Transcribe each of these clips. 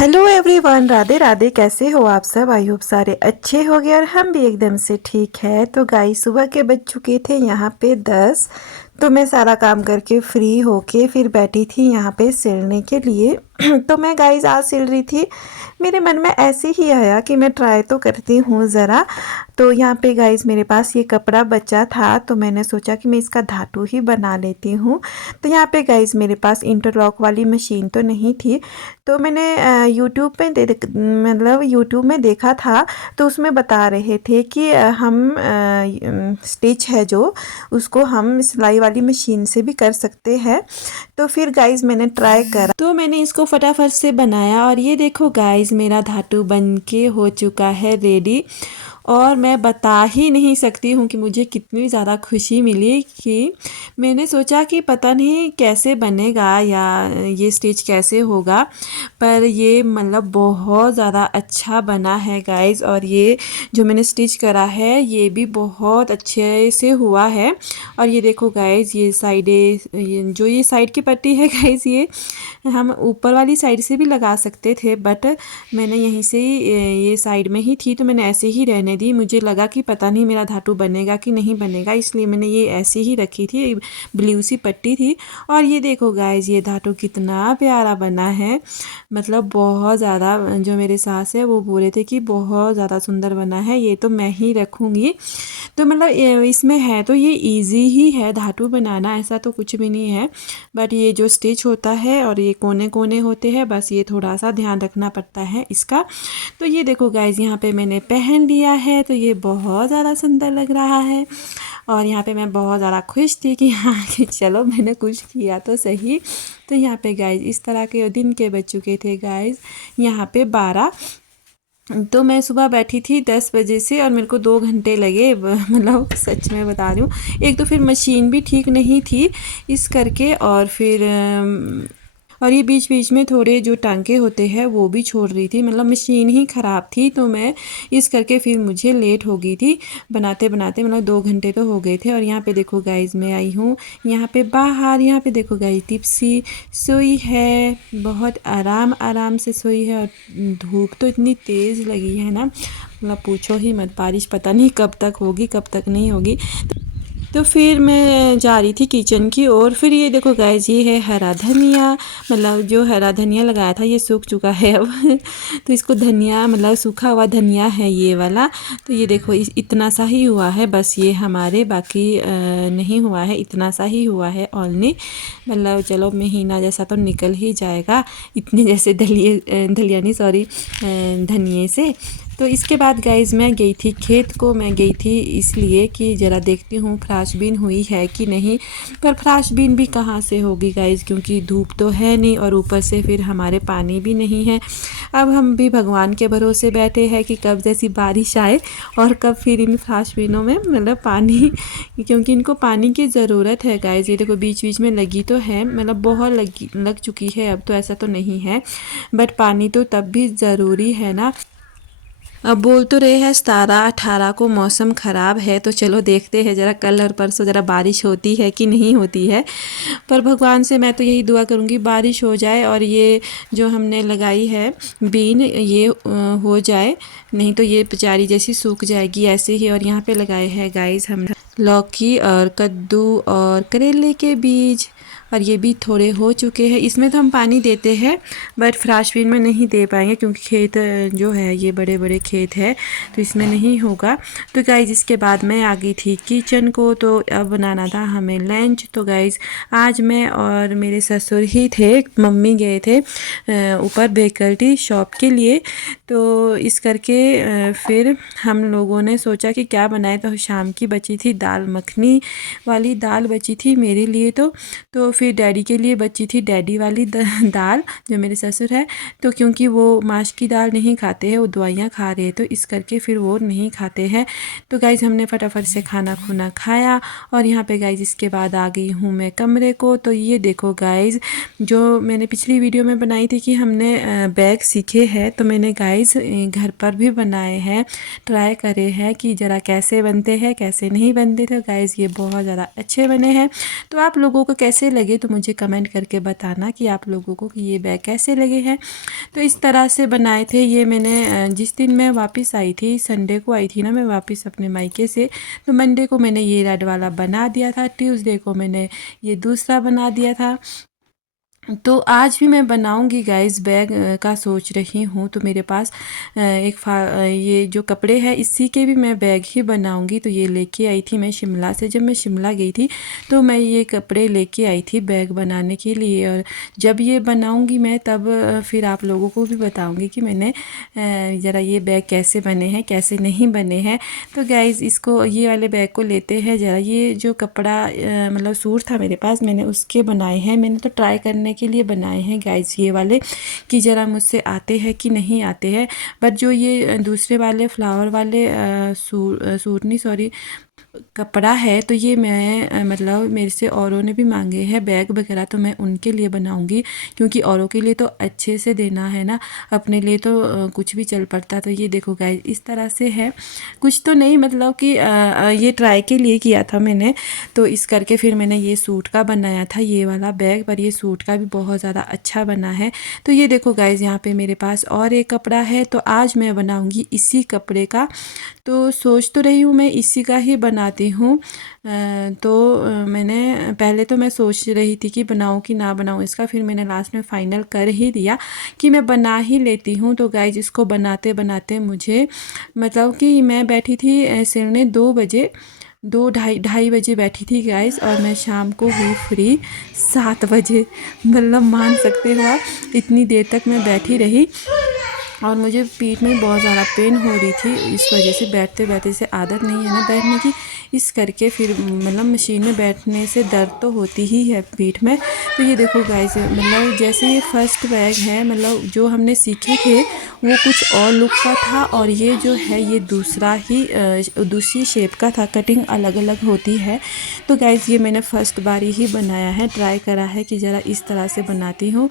Hello everyone, Radhe Radhe. कैसे हो आप सब? आई होप सारे अच्छे हो गए और हम भी एकदम से ठीक है। तो गाइस सुबह के बज चुके थे यहाँ पे 10। तो मैं सारा काम करके फ्री होके फिर बैठी थी यहाँ पे सिलने के लिए। तो मैं गाइस आज सिल रही थी, मेरे मन में ऐसे ही आया कि मैं ट्राई तो करती हूँ ज़रा। तो यहाँ पे गाइस मेरे पास ये कपड़ा बचा था, तो मैंने सोचा कि मैं इसका धातु ही बना लेती हूँ। तो यहाँ पे गाइस मेरे पास इंटरलॉक वाली मशीन तो नहीं थी, तो मैंने यूट्यूब पे मतलब यूट्यूब में देखा था। तो उसमें बता रहे थे कि हम स्टिच है जो उसको हम सिलाई वाली मशीन से भी कर सकते हैं। तो फिर गाइस मैंने ट्राई करा, तो मैंने इसको फटाफट से बनाया और ये देखो गाइस मेरा धातु बन के हो चुका है रेडी। और मैं बता ही नहीं सकती हूँ कि मुझे कितनी ज़्यादा खुशी मिली कि मैंने सोचा कि पता नहीं कैसे बनेगा या ये स्टिच कैसे होगा, पर ये मतलब बहुत ज़्यादा अच्छा बना है गाइस। और ये जो मैंने स्टिच करा है ये भी बहुत अच्छे से हुआ है। और ये देखो गाइस ये साइडें, जो ये साइड की पट्टी है गाइस, ये हम ऊपर वाली साइड से भी लगा सकते थे, बट मैंने यहीं से ही ये साइड में ही थी तो मैंने ऐसे ही रहने दी। मुझे लगा कि पता नहीं मेरा धातु बनेगा कि नहीं बनेगा, इसलिए मैंने ये ऐसे ही रखी थी। ब्लू सी पट्टी थी। और ये देखो गाइस ये धातु कितना प्यारा बना है, मतलब बहुत ज़्यादा। जो मेरे सास है वो बोले थे कि बहुत ज़्यादा सुंदर बना है, ये तो मैं ही रखूँगी। तो मतलब इसमें है तो ये इजी ही है धातु बनाना, ऐसा तो कुछ भी नहीं है। बट ये जो स्टिच होता है और ये कोने कोने होते हैं, बस ये थोड़ा सा ध्यान रखना पड़ता है इसका। तो ये देखो गाइज यहाँ पे मैंने पहन लिया है, तो ये बहुत ज़्यादा सुंदर लग रहा है। और यहाँ पे मैं बहुत ज़्यादा खुश थी कि हाँ कि चलो मैंने कुछ किया तो सही। तो यहाँ पे गाइज इस तरह के दिन के बज चुके थे गाइज यहाँ पे 12। तो मैं सुबह बैठी थी 10 बजे से और मेरे को 2 घंटे लगे, मतलब सच में बता रही हूँ। एक तो फिर मशीन भी ठीक नहीं थी इस करके, और फिर और ये बीच बीच में थोड़े जो टांके होते हैं वो भी छोड़ रही थी, मतलब मशीन ही ख़राब थी। तो मैं इस करके फिर मुझे लेट हो गई थी बनाते बनाते, मतलब 2 घंटे तो हो गए थे। और यहाँ पे देखो गाइज मैं आई हूँ यहाँ पे बाहर। यहाँ पे देखो गाइज टिप्सी सोई है, बहुत आराम आराम से सोई है। और धूप तो इतनी तेज़ लगी है ना, मतलब पूछो ही मत। बारिश पता नहीं कब तक होगी कब तक नहीं होगी। तो फिर मैं जा रही थी किचन की ओर। फिर ये देखो गाइस ये है हरा धनिया, मतलब जो हरा धनिया लगाया था ये सूख चुका है अब। तो इसको धनिया मतलब सूखा हुआ धनिया है ये वाला। तो ये देखो इतना सा ही हुआ है बस ये हमारे, बाकी नहीं हुआ है, इतना सा ही हुआ है ओनली। मतलब चलो महीना जैसा तो निकल ही जाएगा इतने जैसे दलिया नहीं सॉरी धनिए से। तो इसके बाद गाइज़ मैं गई थी खेत को। मैं गई थी इसलिए कि ज़रा देखती हूँ फ्राश बीन हुई है कि नहीं। पर फ्राश बीन भी कहाँ से होगी गाइज़, क्योंकि धूप तो है नहीं और ऊपर से फिर हमारे पानी भी नहीं है। अब हम भी भगवान के भरोसे बैठे हैं कि कब जैसी बारिश आए और कब फिर इन फ्राश बीनों में मतलब पानी, क्योंकि इनको पानी की ज़रूरत है गाइज़। ये देखो बीच बीच में लगी तो है, मतलब बहुत लग चुकी है अब तो, ऐसा तो नहीं है, बट पानी तो तब भी ज़रूरी है ना। अब बोल तो रहे हैं 17-18 को मौसम ख़राब है, तो चलो देखते हैं ज़रा कल और परसों ज़रा बारिश होती है कि नहीं होती है। पर भगवान से मैं तो यही दुआ करूँगी बारिश हो जाए और ये जो हमने लगाई है बीन ये हो जाए, नहीं तो ये बेचारी जैसी सूख जाएगी ऐसे ही। और यहाँ पे लगाए हैं गाइस हम लौकी और कद्दू और करेले के बीज, और ये भी थोड़े हो चुके हैं। इसमें तो हम पानी देते हैं बट फ्राशबीन में नहीं दे पाएंगे क्योंकि खेत जो है ये बड़े बड़े खेत है, तो इसमें नहीं होगा। तो गाइज़ इसके बाद मैं आ गई थी किचन को। तो अब बनाना था हमें लंच। तो गाइज़ आज मैं और मेरे ससुर ही थे, मम्मी गए थे ऊपर बेकरी शॉप के लिए। तो इस करके फिर हम लोगों ने सोचा कि क्या बनाए, तो शाम की बची थी दाल मखनी वाली दाल बची थी मेरे लिए। तो फिर डैडी के लिए बची थी डैडी वाली दाल, जो मेरे ससुर है। तो क्योंकि वो माश की दाल नहीं खाते हैं, वो दवाइयाँ खा रहे हैं, तो इस करके फिर वो नहीं खाते हैं। तो गाइज़ हमने फटाफट से खाना खुना खाया और यहाँ पे गाइज़ इसके बाद आ गई हूँ मैं कमरे को। तो ये देखो गाइज़ जो मैंने पिछली वीडियो में बनाई थी कि हमने बैग सीखे हैं, तो मैंने गाइज़ घर पर भी बनाए हैं, ट्राई करे हैं कि ज़रा कैसे बनते हैं कैसे नहीं बनते बनते थे गाइस, ये बहुत ज़्यादा अच्छे बने हैं। तो आप लोगों को कैसे लगे तो मुझे कमेंट करके बताना कि आप लोगों को कि ये बैग कैसे लगे हैं। तो इस तरह से बनाए थे ये मैंने। जिस दिन मैं वापस आई थी, संडे को आई थी ना मैं वापस अपने मायके से, तो मंडे को मैंने ये रेड वाला बना दिया था, ट्यूसडे को मैंने ये दूसरा बना दिया था। तो आज भी मैं बनाऊंगी गाइस, बैग का सोच रही हूँ। तो मेरे पास ये जो कपड़े हैं इसी के भी मैं बैग ही बनाऊंगी। तो ये लेके आई थी मैं शिमला से, जब मैं शिमला गई थी तो मैं ये कपड़े लेके आई थी बैग बनाने के लिए। और जब ये बनाऊंगी मैं तब फिर आप लोगों को भी बताऊंगी कि मैंने ज़रा ये बैग कैसे बने हैं कैसे नहीं बने हैं। तो गाइस इसको, ये वाले बैग को लेते हैं ज़रा। ये जो कपड़ा मतलब सूट था मेरे पास, मैंने उसके बनाए हैं। मैंने तो ट्राई करने के लिए बनाए हैं गाइस ये वाले, कि ज़रा मुझसे आते हैं कि नहीं आते हैं। बट जो ये दूसरे वाले फ्लावर वाले सूट नहीं, सॉरी, कपड़ा है, तो ये मैं मतलब मेरे से औरों ने भी मांगे हैं बैग वगैरह, तो मैं उनके लिए बनाऊंगी। क्योंकि औरों के लिए तो अच्छे से देना है ना, अपने लिए तो कुछ भी चल पड़ता। तो ये देखो गाइस इस तरह से है, कुछ तो नहीं मतलब कि ये ट्राई के लिए किया था मैंने। तो इस करके फिर मैंने ये सूट का बनाया था ये वाला बैग, पर ये सूट का भी बहुत ज़्यादा अच्छा बना है। तो ये देखो गाइस यहाँ पे मेरे पास और एक कपड़ा है, तो आज मैं बनाऊंगी इसी कपड़े का। तो सोच तो रही हूँ मैं इसी का ही बनाती हूँ। मैंने पहले तो मैं सोच रही थी कि बनाऊँ कि ना बनाऊँ इसका, फिर मैंने लास्ट में फ़ाइनल कर ही दिया कि मैं बना ही लेती हूँ। तो गाइस इसको बनाते बनाते मुझे मतलब कि मैं बैठी थी सिलने 2 बजे, 2 ढाई बजे बैठी थी गाइस, और मैं शाम को हुई फ्री 7 बजे। मतलब मान सकते हो आप, इतनी देर तक मैं बैठी रही। और मुझे पीठ में बहुत ज़्यादा पेन हो रही थी, इस वजह से बैठते बैठते से आदत नहीं है ना बैठने की, इस करके फिर मतलब मशीन में बैठने से दर्द तो होती ही है पीठ में। तो ये देखो गाइस, मतलब जैसे ये फर्स्ट बैग है, मतलब जो हमने सीखे थे वो कुछ और लुक का था, और ये जो है ये दूसरा ही दूसरी शेप का था, कटिंग अलग अलग होती है। तो गाइस ये मैंने फर्स्ट बारी ही बनाया है, ट्राई करा है कि ज़रा इस तरह से बनाती हूँ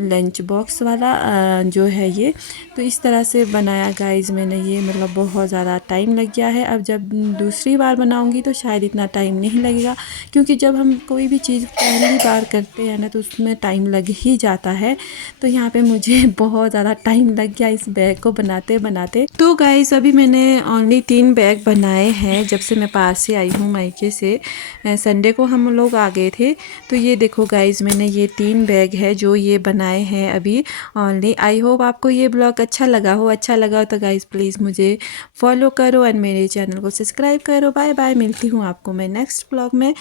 लंच बॉक्स वाला जो है ये। तो इस तरह से बनाया गाइस मैंने ये, मतलब बहुत ज़्यादा टाइम लग गया है। अब जब दूसरी बार बनाऊंगी तो शायद इतना टाइम नहीं लगेगा, क्योंकि जब हम कोई भी चीज़ पहली बार करते हैं ना तो उसमें टाइम लग ही जाता है। तो यहाँ पे मुझे बहुत ज़्यादा टाइम लग गया इस बैग को बनाते बनाते। तो गाइस अभी मैंने ओनली 3 बैग बनाए हैं जब से मैं पास से आई हूँ मायके से। संडे को हम लोग आ गए थे। तो ये देखो गाइस मैंने ये 3 बैग है जो ये बनाए हैं अभी ओनली। आई होप आपको ये ब्लॉग अच्छा लगा हो। अच्छा लगा हो तो गाइस प्लीज़ मुझे फॉलो करो और मेरे चैनल को सब्सक्राइब करो। बाय बाय, मिलती हूँ आपको मैं नेक्स्ट ब्लॉग में।